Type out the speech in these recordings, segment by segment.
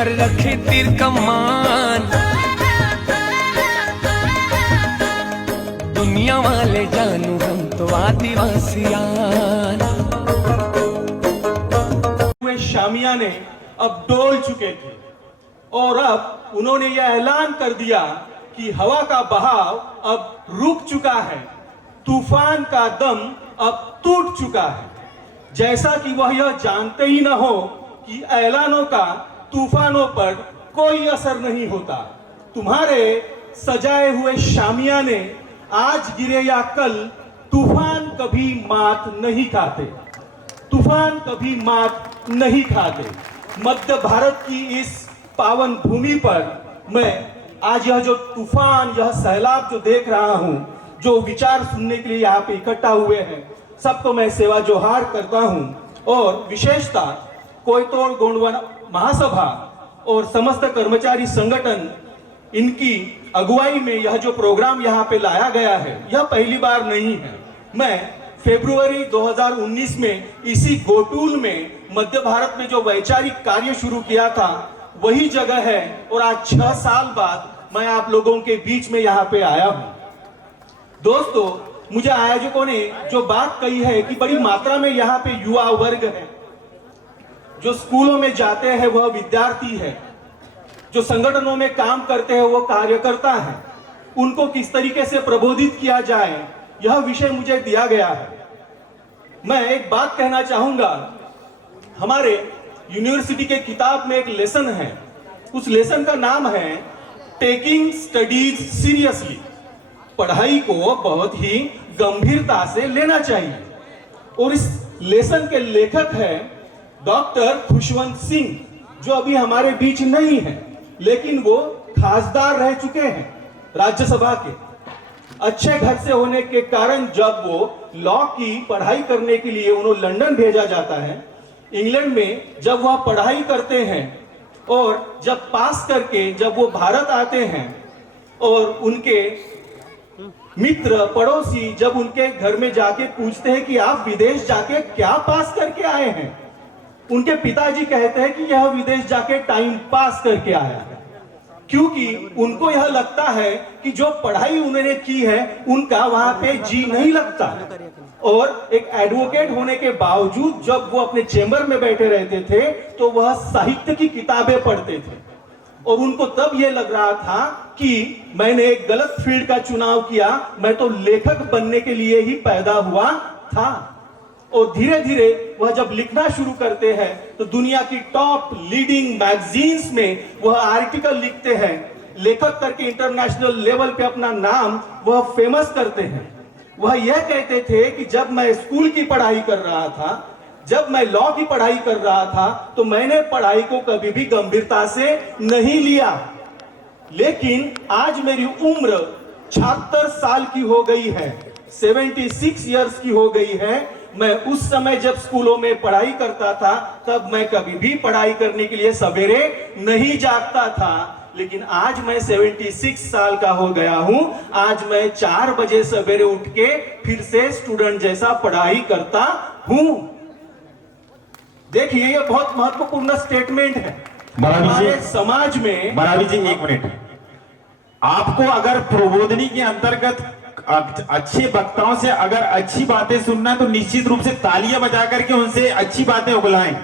घर रखे तीर कमान, दुनिया वाले जानू हम तो आदिवासियान। शामिया ने अब डोल चुके थे और अब उन्होंने यह ऐलान कर दिया कि हवा का बहाव अब रुक चुका है, तूफान का दम अब टूट चुका है। जैसा कि वह यह जानते ही न हो कि ऐलानों का तूफानों पर कोई असर नहीं होता। तुम्हारे सजाए हुए शामिया ने आज गिरे या कल तूफान कभी मात नहीं खाते, तूफान कभी मात नहीं खाते। मध्य भारत की इस पावन भूमि पर मैं आज यह जो तूफान, यह सैलाब जो देख रहा हूं, जो विचार सुनने के लिए यहाँ पे इकट्ठा हुए हैं, सबको मैं सेवा जोहार करता हूं। और विशेषता कोयतोड़ गोंडवाना महासभा और समस्त कर्मचारी संगठन, इनकी अगुवाई में यह जो प्रोग्राम यहाँ पे लाया गया है, यह पहली बार नहीं है। मैं फरवरी 2019 में इसी गोटूल में मध्य भारत में जो वैचारिक कार्य शुरू किया था, वही जगह है और आज 6 साल बाद मैं आप लोगों के बीच में यहाँ पे आया हूँ। दोस्तों, मुझे आयोजकों ने जो बात कही है कि बड़ी मात्रा में यहाँ पे युवा वर्ग है, जो स्कूलों में जाते हैं वह विद्यार्थी है, जो संगठनों में काम करते हैं वो कार्यकर्ता है, उनको किस तरीके से प्रबोधित किया जाए, यह विषय मुझे दिया गया है। मैं एक बात कहना चाहूंगा, हमारे यूनिवर्सिटी के किताब में एक लेसन है, उस लेसन का नाम है टेकिंग स्टडीज सीरियसली। पढ़ाई को बहुत ही गंभीरता से लेना चाहिए। और इस लेसन के लेखक है डॉक्टर खुशवंत सिंह, जो अभी हमारे बीच नहीं है, लेकिन वो खासदार रह चुके हैं राज्यसभा के। अच्छे घर से होने के कारण जब वो लॉ की पढ़ाई करने के लिए उन्हें लंदन भेजा जाता है, इंग्लैंड में जब वह पढ़ाई करते हैं और जब पास करके जब वो भारत आते हैं और उनके मित्र पड़ोसी जब उनके घर में जाके पूछते हैं कि आप विदेश जाके क्या पास करके आए हैं, उनके पिताजी कहते हैं कि यह विदेश जाके टाइम पास करके आया है, क्योंकि उनको यह लगता है कि जो पढ़ाई उन्होंने की है उनका वहां पे जी नहीं लगता। और एक एडवोकेट होने के बावजूद जब वो अपने चेंबर में बैठे रहते थे तो वह साहित्य की किताबें पढ़ते थे और उनको तब यह लग रहा था कि मैंने एक गलत फील्ड का चुनाव किया, मैं तो लेखक बनने के लिए ही पैदा हुआ था। और धीरे धीरे वह जब लिखना शुरू करते हैं तो दुनिया की टॉप लीडिंग मैगजीन्स में वह आर्टिकल लिखते हैं, लेखक करके इंटरनेशनल लेवल पे अपना नाम वह फेमस करते हैं। वह यह कहते थे कि जब मैं स्कूल की पढ़ाई कर रहा था, जब मैं लॉ की पढ़ाई कर रहा था, तो मैंने पढ़ाई को कभी भी गंभीरता से नहीं लिया, लेकिन आज मेरी उम्र 76 साल की हो गई है, 76 इयर्स की हो गई है। मैं उस समय जब स्कूलों में पढ़ाई करता था तब मैं कभी भी पढ़ाई करने के लिए सवेरे नहीं जागता था, लेकिन आज मैं 76 साल का हो गया हूं। आज मैं 4 बजे सवेरे उठ के फिर से स्टूडेंट जैसा पढ़ाई करता हूं। देखिए, ये बहुत महत्वपूर्ण स्टेटमेंट है हमारे समाज में। बराबर जी, एक मिनट। आपको अगर प्रबोधनी के अंतर्गत अच्छे वक्ताओं से अगर अच्छी बातें सुनना है तो निश्चित रूप से तालियां बजा करके उनसे अच्छी बातें उगलाएं,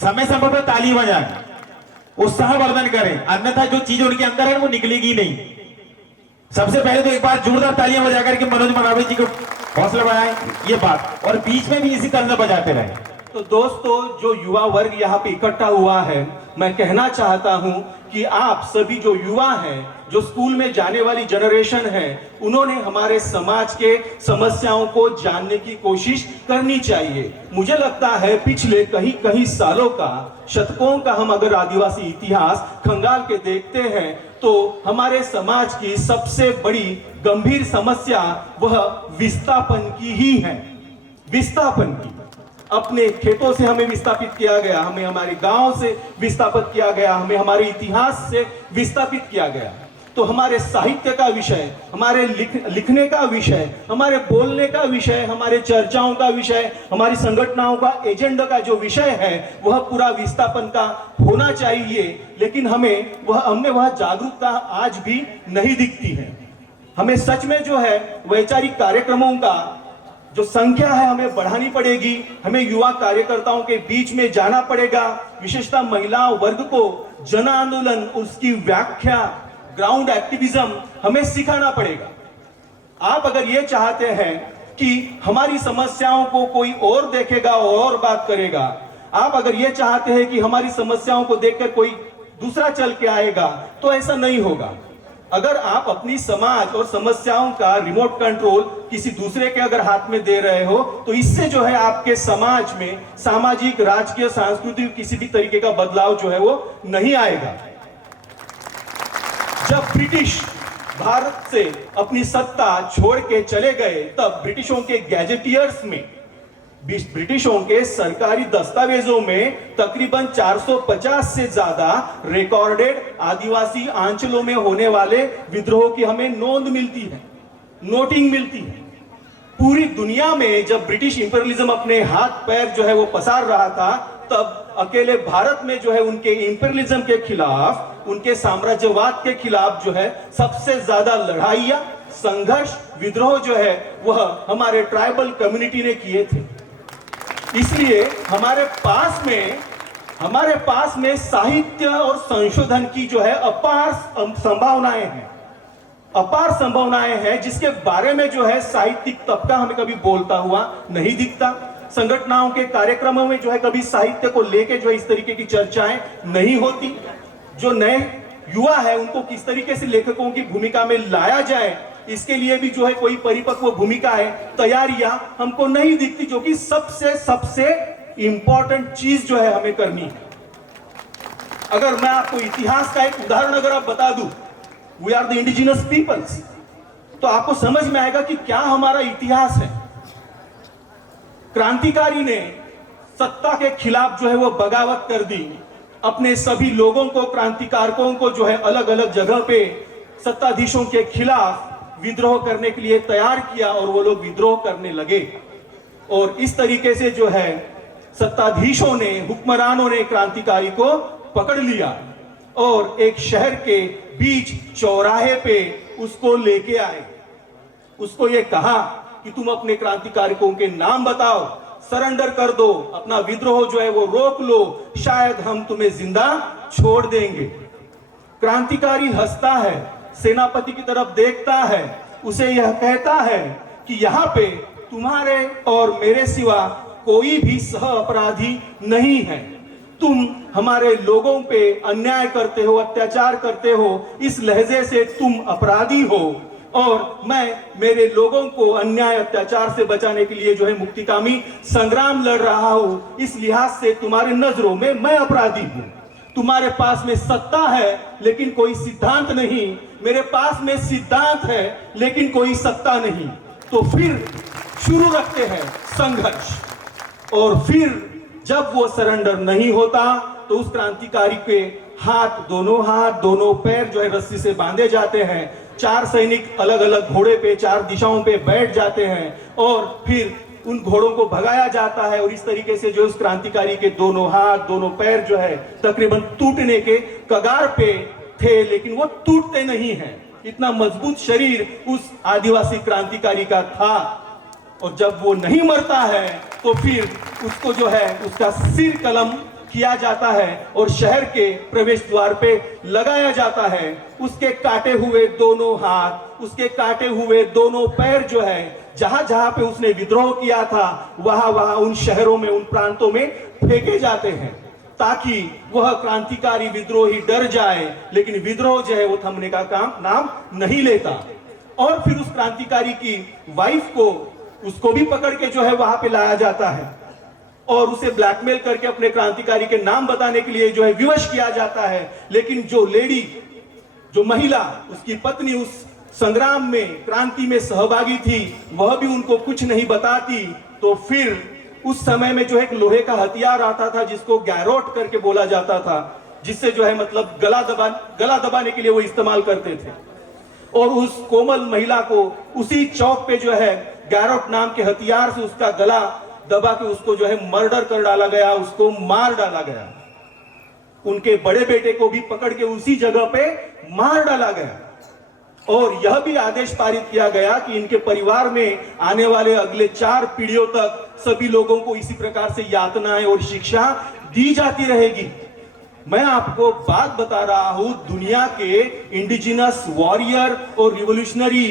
समय समय पर ताली बजाएं, उत्साहवर्धन करें, अन्यथा जो चीज उनके अंदर है वो निकलेगी नहीं। सबसे पहले तो एक बार जोरदार तालियां बजा करके मनोज मरावी जी को हौसला बढ़ाएं, ये बात, और बीच में भी इसी तरह से बजाते रहें। तो दोस्तों, जो युवा वर्ग यहाँ पे इकट्ठा हुआ है, मैं कहना चाहता हूं कि आप सभी जो युवा हैं, जो स्कूल में जाने वाली जनरेशन है, उन्होंने हमारे समाज के समस्याओं को जानने की कोशिश करनी चाहिए। मुझे लगता है पिछले कई सालों का, शतकों का हम अगर आदिवासी इतिहास खंगाल के देखते हैं तो हमारे समाज की सबसे बड़ी गंभीर समस्या वह विस्थापन की ही है। विस्थापन की, अपने खेतों से हमें विस्थापित किया गया, हमें हमारे गांव से विस्थापित किया गया, हमें हमारे इतिहास से विस्थापित किया गया। तो हमारे साहित्य का विषय, हमारे लिखने का विषय, हमारे बोलने का विषय, हमारे चर्चाओं का विषय, हमारी संगठनाओं का एजेंडा का जो विषय है वह पूरा विस्थापन का होना चाहिए। लेकिन हमें वह जागरूकता आज भी नहीं दिखती है। हमें सच में जो है वैचारिक कार्यक्रमों का जो संख्या है हमें बढ़ानी पड़ेगी। हमें युवा कार्यकर्ताओं के बीच में जाना पड़ेगा, विशेषतः महिला वर्ग को जन आंदोलन, उसकी व्याख्या, ग्राउंड एक्टिविज्म हमें सिखाना पड़ेगा। आप अगर ये चाहते हैं कि हमारी समस्याओं को कोई और देखेगा और बात करेगा, आप अगर ये चाहते हैं कि हमारी समस्याओं को देखकर कोई दूसरा चल के आएगा, तो ऐसा नहीं होगा। अगर आप अपनी समाज और समस्याओं का रिमोट कंट्रोल किसी दूसरे के अगर हाथ में दे रहे हो, तो इससे जो है आपके समाज में सामाजिक, राजकीय, सांस्कृतिक किसी भी तरीके का बदलाव जो है वो नहीं आएगा। जब ब्रिटिश भारत से अपनी सत्ता छोड़ के चले गए, तब ब्रिटिशों के गैजेटियर्स में, ब्रिटिशों के सरकारी दस्तावेजों में तकरीबन 450 से ज्यादा रिकॉर्डेड आदिवासी अंचलों में होने वाले विद्रोह की हमें नोंद मिलती है, नोटिंग मिलती है। पूरी दुनिया में जब ब्रिटिश इंपीरियलिज्म अपने हाथ पैर जो है वो पसार रहा था, तब अकेले भारत में जो है उनके इंपीरियलिज्म के खिलाफ, उनके साम्राज्यवाद के खिलाफ जो है सबसे ज्यादा लड़ाइयां, संघर्ष, विद्रोह जो है वह हमारे ट्राइबल कम्युनिटी ने किए थे। इसलिए हमारे पास में साहित्य और संशोधन की जो है अपार संभावनाएं हैं, जिसके बारे में जो है साहित्यिक तबका हमें कभी बोलता हुआ नहीं दिखता। संगठनाओं के कार्यक्रमों में जो है कभी साहित्य को लेके जो है इस तरीके की चर्चाएं नहीं होती। जो नए युवा है उनको किस तरीके से लेखकों की भूमिका में लाया जाए, इसके लिए भी जो है कोई परिपक्व भूमिका है, तैयारियां हमको नहीं दिखती, जो कि सबसे इंपॉर्टेंट चीज जो है हमें करनी है। अगर मैं आपको इतिहास का एक उदाहरण अगर आप बता दूं, we are the indigenous peoples, तो आपको समझ में आएगा कि क्या हमारा इतिहास है। क्रांतिकारी ने सत्ता के खिलाफ जो है वो बगावत कर दी, अपने सभी लोगों को, क्रांतिकारकों को जो है अलग अलग जगह पे सत्ताधीशों के खिलाफ विद्रोह करने के लिए तैयार किया, और वो लोग विद्रोह करने लगे। और इस तरीके से जो है सत्ताधीशों ने, हुक्मरानों ने क्रांतिकारी को पकड़ लिया और एक शहर के बीच चौराहे पे उसको लेके आए। उसको ये कहा कि तुम अपने क्रांतिकारियों के नाम बताओ, सरेंडर कर दो, अपना विद्रोह जो है वो रोक लो, शायद हम तुम्हें जिंदा छोड़ देंगे। क्रांतिकारी हंसता है, सेनापति की तरफ देखता है, उसे यह कहता है कि यहाँ पे तुम्हारे और मेरे सिवा कोई भी सह अपराधी नहीं है। तुम हमारे लोगों पे अन्याय करते हो, अत्याचार करते हो, इस लहजे से तुम अपराधी हो, और मैं मेरे लोगों को अन्याय अत्याचार से बचाने के लिए जो है मुक्तिकामी संग्राम लड़ रहा हूं। इस लिहाज से तुम्हारे नजरों में मैं अपराधी हूं। तुम्हारे पास में सत्ता है लेकिन कोई सिद्धांत नहीं, मेरे पास में सिद्धांत है लेकिन कोई सत्ता नहीं। तो फिर शुरू रखते हैं संघर्ष, और फिर जब वो सरेंडर नहीं होता तो उस क्रांतिकारी के हाथ, दोनों पैर जो है रस्सी से बांधे जाते हैं। 4 सैनिक अलग अलग घोड़े पे 4 दिशाओं पे बैठ जाते हैं और फिर उन घोड़ों को भगाया जाता है। और इस तरीके से जो उस क्रांतिकारी के दोनों हाथ, दोनों पैर जो है तकरीबन टूटने के कगार पे थे, लेकिन वो टूटते नहीं हैं। इतना मजबूत शरीर उस आदिवासी क्रांतिकारी का था। और जब वो नहीं मरता है तो फिर उसको जो है उसका सिर कलम किया जाता है और शहर के प्रवेश द्वार पे लगाया जाता है। उसके काटे हुए दोनों हाथ, उसके काटे हुए दोनों पैर जो है जहां जहां पे उसने विद्रोह किया था वहां वहां उन शहरों में, उन प्रांतों में फेंके जाते हैं, ताकि वह क्रांतिकारी विद्रोही डर जाए। लेकिन विद्रोह जो है वो थमने का नाम नहीं लेता। और फिर उस क्रांतिकारी की वाइफ को, उसको भी पकड़ के जो है वहां पे लाया जाता है और उसे ब्लैकमेल करके अपने क्रांतिकारी के नाम बताने के लिए जो है विवश किया जाता है। लेकिन जो लेडी, जो महिला, उसकी पत्नी उस संग्राम में, क्रांति में सहभागी थी, वह भी उनको कुछ नहीं बताती। तो फिर उस समय में जो एक लोहे का हथियार आता था जिसको गैरोट करके बोला जाता था, जिससे जो है मतलब गला दबाने के लिए वो इस्तेमाल करते थे। और उस कोमल महिला को उसी चौक पे जो है गैरोट नाम के हथियार से उसका गला दबा के उसको जो है मर्डर कर डाला गया, उसको मार डाला गया। उनके बड़े बेटे को भी पकड़ के उसी जगह पे मार डाला गया। और यह भी आदेश पारित किया गया कि इनके परिवार में आने वाले अगले 4 पीढ़ियों तक सभी लोगों को इसी प्रकार से यातनाएं और शिक्षा दी जाती रहेगी। मैं आपको बात बता रहा हूं, दुनिया के इंडिजिनस वॉरियर और रिवोल्यूशनरी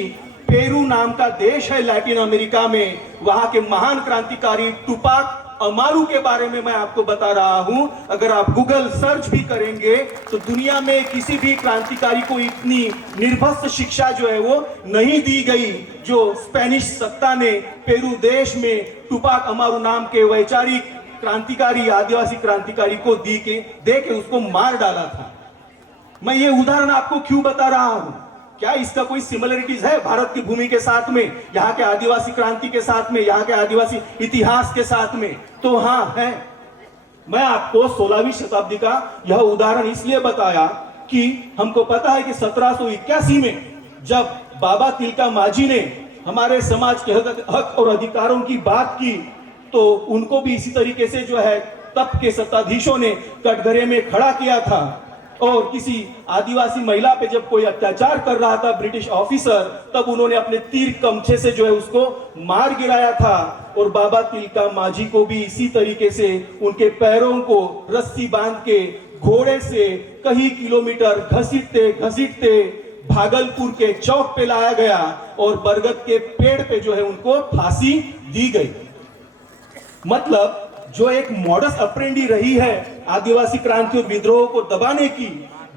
पेरू नाम का देश है लैटिन अमेरिका में, वहां के महान क्रांतिकारी टुपाक अमारू के बारे में मैं आपको बता रहा हूं। अगर आप गूगल सर्च भी करेंगे तो दुनिया में किसी भी क्रांतिकारी को इतनी निर्भत्स शिक्षा जो है वो नहीं दी गई जो स्पेनिश सत्ता ने पेरू देश में टुपाक अमारू नाम के वैचारिक क्रांतिकारी, आदिवासी क्रांतिकारी को दे के उसको मार डाला था। मैं ये उदाहरण आपको क्यों बता रहा हूं? क्या इसका कोई सिमिलरिटीज है भारत की भूमि के साथ में, यहाँ के आदिवासी क्रांति के साथ में, यहाँ के आदिवासी इतिहास के साथ में? तो हाँ है। मैं आपको 16वीं शताब्दी का यह उदाहरण इसलिए बताया कि हमको पता है कि 1781 में जब बाबा तिलका माझी ने हमारे समाज के हक और अधिकारों की बात की तो उनको भी इसी तरीके से जो है तब के सत्ताधीशों ने कटघरे में खड़ा किया था। और किसी आदिवासी महिला पे जब कोई अत्याचार कर रहा था ब्रिटिश ऑफिसर, तब उन्होंने अपने तीर कमछे से जो है उसको मार गिराया था। और बाबा तिलका माझी को भी इसी तरीके से उनके पैरों को रस्सी बांध के घोड़े से कई किलोमीटर घसीटते घसीटते भागलपुर के चौक पे लाया गया और बरगद के पेड़ पे जो है उनको फांसी दी गई। मतलब जो एक मॉडस ऑपरेंडी रही है आदिवासी क्रांति और विद्रोह को दबाने की,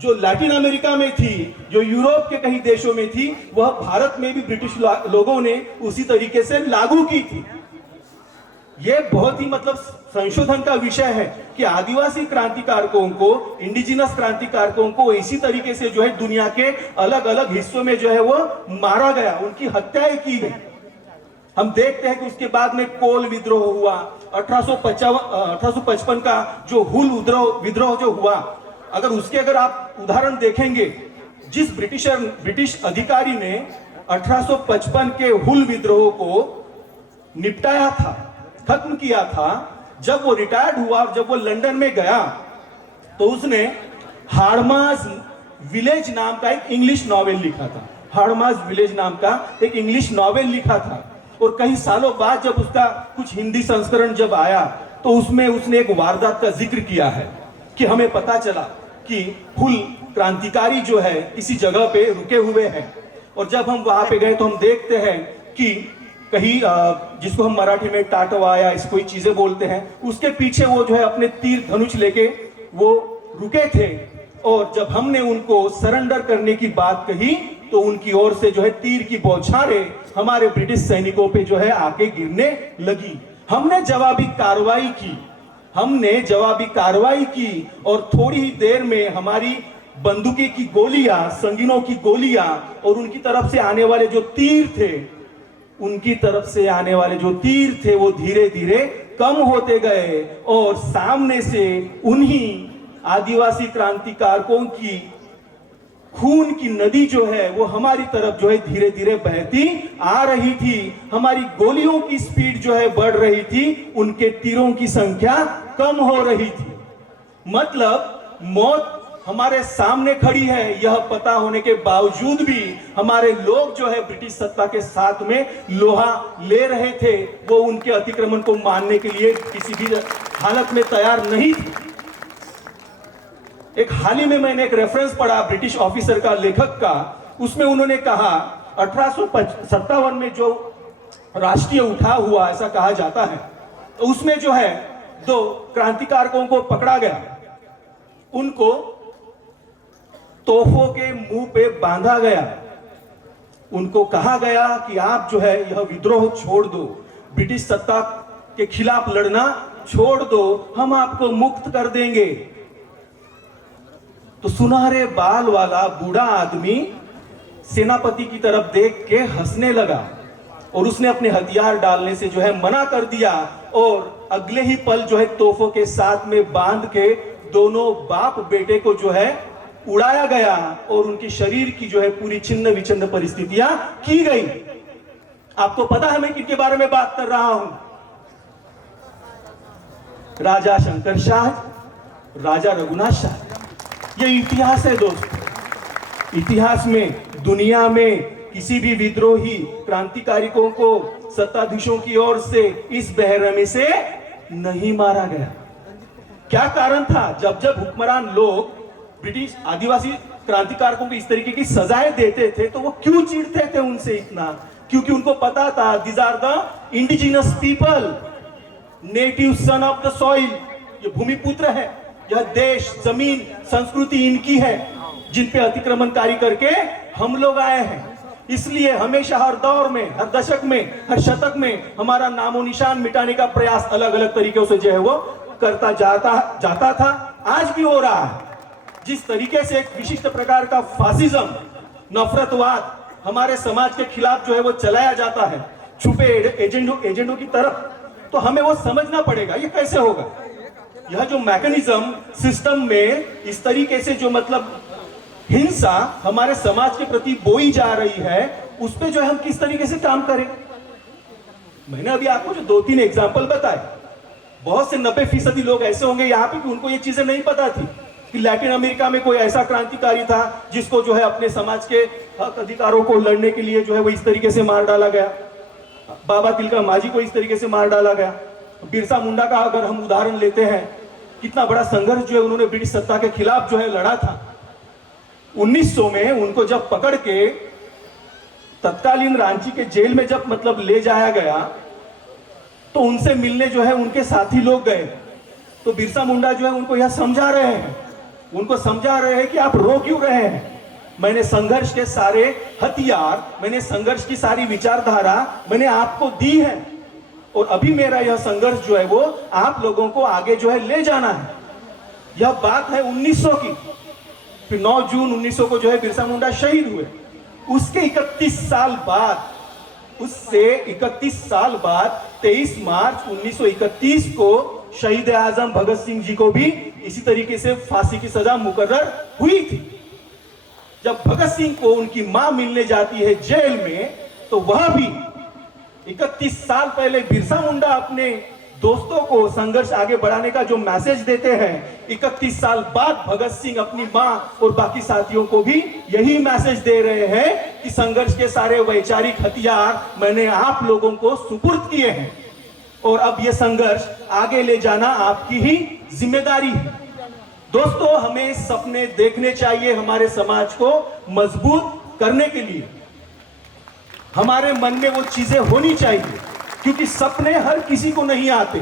जो लैटिन अमेरिका में थी, जो यूरोप के कई देशों में थी, वह भारत में भी ब्रिटिश लोगों ने उसी तरीके से लागू की थी। यह बहुत ही मतलब संशोधन का विषय है कि आदिवासी क्रांतिकारकों को, इंडिजिनस क्रांतिकारकों को इसी तरीके से जो है दुनिया के अलग अलग हिस्सों में जो है वो मारा गया, उनकी हत्याएं की गई। हम देखते हैं कि उसके बाद में कोल विद्रोह हुआ, 1855 का जो हुल विद्रोह जो हुआ, अगर आप उदाहरण देखेंगे, जिस ब्रिटिश अधिकारी ने 1855 के हुल विद्रोह को निपटाया था, खत्म किया था, जब वो रिटायर्ड हुआ और जब वो लंदन में गया तो उसने हार्मास विलेज नाम का एक इंग्लिश नॉवेल लिखा था। हार्मास विलेज नाम का एक इंग्लिश नॉवेल लिखा था। और कई सालों बाद जब उसका कुछ हिंदी संस्करण जब आया तो उसमें उसने एक वारदात का जिक्र किया है कि हमें पता चला कि हुल क्रांतिकारी जो है इसी जगह पे रुके हुए हैं। और जब हम वहां पे गए तो हम देखते हैं कि कहीं जिसको हम मराठी में टाटवा या ऐसी कोई चीजें बोलते हैं, उसके पीछे वो जो है अपने तीर धनुष लेके वो रुके थे। और जब हमने उनको सरेंडर करने की बात कही तो उनकी ओर से जो है तीर की बौछारें हमारे ब्रिटिश सैनिकों पे जो है आके गिरने लगी। हमने जवाबी कार्रवाई की और थोड़ी ही देर में हमारी बंदूकें की गोलियां, संगीनों की गोलियां और उनकी तरफ से आने वाले जो तीर थे वो धीरे धीरे कम होते गए और सामने से उन्हीं आदिवासी क्रांतिकारकों की खून की नदी जो है वो हमारी तरफ जो है धीरे धीरे बहती आ रही थी। हमारी गोलियों की स्पीड जो है बढ़ रही थी, उनके तीरों की संख्या कम हो रही थी। मतलब मौत हमारे सामने खड़ी है, यह पता होने के बावजूद भी हमारे लोग जो है ब्रिटिश सत्ता के साथ में लोहा ले रहे थे। वो उनके अतिक्रमण को मानने के लिए किसी भी हालत में तैयार नहीं थे। एक हाल ही में मैंने एक रेफरेंस पढ़ा ब्रिटिश ऑफिसर का, लेखक का, उसमें उन्होंने कहा 1857 में जो राष्ट्रीय उठाव हुआ ऐसा कहा जाता है, तो उसमें जो है 2 क्रांतिकारकों को पकड़ा गया। उनको तोपों के मुंह पे बांधा गया। उनको कहा गया कि आप जो है यह विद्रोह छोड़ दो, ब्रिटिश सत्ता के खिलाफ लड़ना छोड़ दो, हम आपको मुक्त कर देंगे। तो सुनहरे बाल वाला बूढ़ा आदमी सेनापति की तरफ देख के हंसने लगा और उसने अपने हथियार डालने से जो है मना कर दिया और अगले ही पल जो है तोपों के साथ में बांध के दोनों बाप बेटे को जो है उड़ाया गया और उनके शरीर की जो है पूरी छिन्न विछिन्न परिस्थितियां की गई। आपको पता है मैं किनके बारे में बात कर रहा हूं? राजा शंकर शाह, राजा रघुनाथ शाह। ये इतिहास है दोस्तों। इतिहास में, दुनिया में किसी भी विद्रोही क्रांतिकारियों को सत्ताधीशों की ओर से इस बेरहमी से नहीं मारा गया। क्या कारण था? जब जब हुक्मरान लोग ब्रिटिश आदिवासी क्रांतिकारकों को इस तरीके की सजाएं देते थे तो वो क्यों चिढ़ते थे उनसे इतना? क्योंकि उनको पता था these are the indigenous people, native son of the soil. ये भूमिपुत्र है, यह देश, जमीन, संस्कृति इनकी है जिन पे अतिक्रमणकारी करके हम लोग आए हैं। इसलिए हमेशा हर दौर में, हर दशक में, हर शतक में हमारा नामो निशान मिटाने का प्रयास अलग अलग तरीकों से जो है वो करता जाता था, आज भी हो रहा है। जिस तरीके से एक विशिष्ट प्रकार का फासिज्म, नफरतवाद हमारे समाज के खिलाफ जो है वो चलाया जाता है छुपे एजेंडों की तरफ, तो हमें वो समझना पड़ेगा ये कैसे होगा। यह जो मैकेनिज्म सिस्टम में इस तरीके से जो मतलब हिंसा हमारे समाज के प्रति बोई जा रही है, उस पे जो है हम किस तरीके से काम करें। मैंने अभी आपको जो 2-3 एग्जाम्पल बताए, बहुत से 90% लोग ऐसे होंगे यहाँ पे कि उनको ये चीजें नहीं पता थी कि लैटिन अमेरिका में कोई ऐसा क्रांतिकारी था जिसको जो है अपने समाज के हक अधिकारों को लड़ने के लिए जो है वो इस तरीके से मार डाला गया। बाबा तिलका मांझी को इस तरीके से मार डाला गया। बिरसा मुंडा का अगर हम उदाहरण लेते हैं, कितना बड़ा संघर्ष जो है उन्होंने ब्रिटिश सत्ता के खिलाफ जो है लड़ा था। 1900 में उनको जब पकड़ के तत्कालीन रांची के जेल में जब मतलब ले जाया गया तो उनसे मिलने जो है उनके साथी लोग गए, तो बिरसा मुंडा जो है उनको यह समझा रहे हैं कि आप रो क्यों रहे हैं? मैंने संघर्ष के सारे हथियार, मैंने संघर्ष की सारी विचारधारा मैंने आपको दी है और अभी मेरा यह संघर्ष जो है वो आप लोगों को आगे जो है ले जाना है। यह बात है 1900 की। फिर 9 जून 1900 को जो है बिरसा मुंडा शहीद हुए। उसके 31 साल बाद, उससे 31 साल बाद 23 मार्च 1931 को शहीद आजम भगत सिंह जी को भी इसी तरीके से फांसी की सजा मुकर्रर हुई थी। जब भगत सिंह को उनकी मां मिलने जाती है जेल में, तो वह भी 31 साल पहले बिरसा मुंडा अपने दोस्तों को संघर्ष आगे बढ़ाने का जो मैसेज देते हैं, 31 साल बाद भगत सिंह अपनी मां और बाकी साथियों को भी यही मैसेज दे रहे हैं कि संघर्ष के सारे वैचारिक हथियार मैंने आप लोगों को सुपुर्द किए हैं और अब यह संघर्ष आगे ले जाना आपकी ही जिम्मेदारी है। दोस्तों, हमें सपने देखने चाहिए हमारे समाज को मजबूत करने के लिए। हमारे मन में वो चीजें होनी चाहिए, क्योंकि सपने हर किसी को नहीं आते।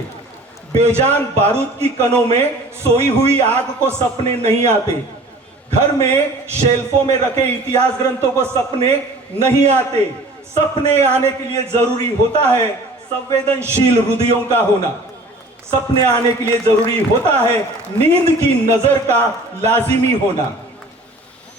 बेजान बारूद की कनों में सोई हुई आग को सपने नहीं आते। घर में शेल्फों में रखे इतिहास ग्रंथों को सपने नहीं आते। सपने आने के लिए जरूरी होता है संवेदनशील हृदयों का होना। सपने आने के लिए जरूरी होता है नींद की नजर का लाजिमी होना।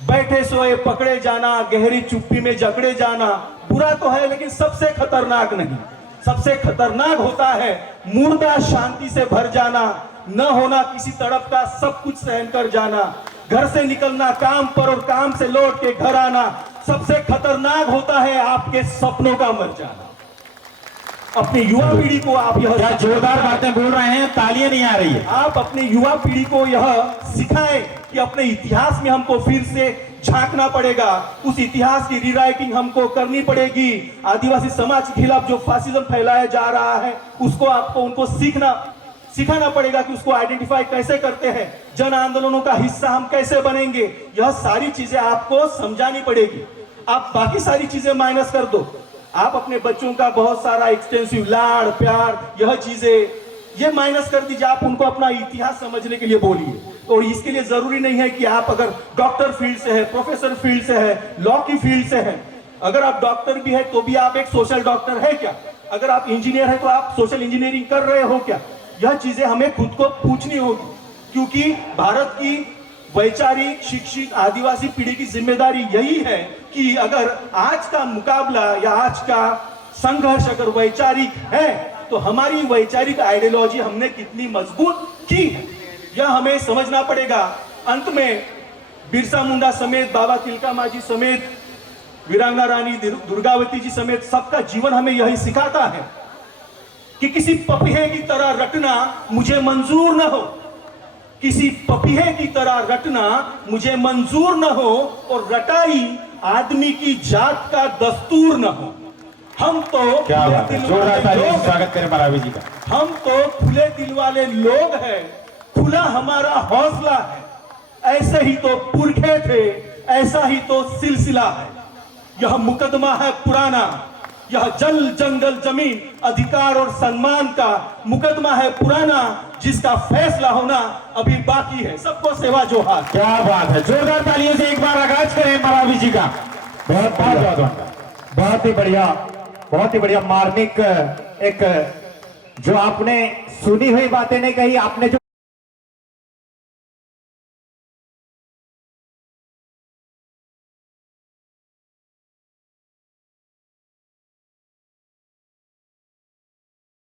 बैठे सोए पकड़े जाना, गहरी चुप्पी में जकड़े जाना बुरा तो है, लेकिन सबसे खतरनाक नहीं। सबसे खतरनाक होता है मुर्दा शांति से भर जाना, न होना किसी तड़प का, सब कुछ सहन कर जाना। घर से निकलना काम पर और काम से लौट के घर आना। सबसे खतरनाक होता है आपके सपनों का मर जाना। अपनी युवा पीढ़ी को आप यह क्या जोरदार बातें बोल रहे हैं, तालियां नहीं आ रही है। आप अपने युवा पीढ़ी को यह सिखाएं कि अपने इतिहास में हमको फिर से झांकना पड़ेगा। उस इतिहास की रीराइटिंग हमको करनी पड़ेगी। आदिवासी समाज के खिलाफ जो फासिज्म फैलाया जा रहा है, उसको आपको उनको सिखाना पड़ेगा कि उसको आइडेंटिफाई कैसे करते हैं, जन आंदोलनों का हिस्सा हम कैसे बनेंगे। यह सारी चीजें आपको समझानी पड़ेगी। आप बाकी सारी चीजें माइनस कर दो। आप अपने बच्चों का बहुत सारा एक्सटेंसिव लाड़ प्यार, यह चीजें ये माइनस कर दीजिए। आप उनको अपना इतिहास समझने के लिए बोलिए। और इसके लिए जरूरी नहीं है कि आप अगर डॉक्टर फील्ड से है, प्रोफेसर फील्ड से है, लॉ की फील्ड से है। अगर आप डॉक्टर भी है तो भी आप एक सोशल डॉक्टर है क्या? अगर आप इंजीनियर है तो आप सोशल इंजीनियरिंग कर रहे हो क्या? यह चीजें हमें खुद को पूछनी होगी, क्योंकि भारत की वैचारिक शिक्षित आदिवासी पीढ़ी की जिम्मेदारी यही है कि अगर आज का मुकाबला या आज का संघर्ष अगर वैचारिक है, तो हमारी वैचारिक आइडियोलॉजी हमने कितनी मजबूत की है, यह हमें समझना पड़ेगा। अंत में बिरसा मुंडा समेत, बाबा तिलका मांझी समेत, वीरांगना रानी दुर्गावती जी समेत सबका जीवन हमें यही सिखाता है कि किसी पपीहे की तरह रटना मुझे मंजूर न हो, किसी पपीहे की तरह रटना मुझे मंजूर न हो, और रटाई आदमी की जात का दस्तूर न हो। हम तो क्या बात है, जोरदार तालियों से स्वागत करें महावीर जी का। हम तो खुले दिल वाले लोग हैं, खुला हमारा हौसला है। ऐसे ही तो पुरखे थे, ऐसा ही तो सिलसिला है। यह मुकदमा है पुराना, यह जल जंगल जमीन अधिकार और सम्मान का मुकदमा है पुराना, जिसका फैसला होना अभी बाकी है। सबको सेवा जोहार। क्या बात है, जोरदार तालियों से एक बार आगाज करें महावीर जी का। बहुत बहुत ही बढ़िया, बहुत ही बढ़िया मार्मिक एक जो आपने सुनी हुई बातें नहीं कही, आपने जो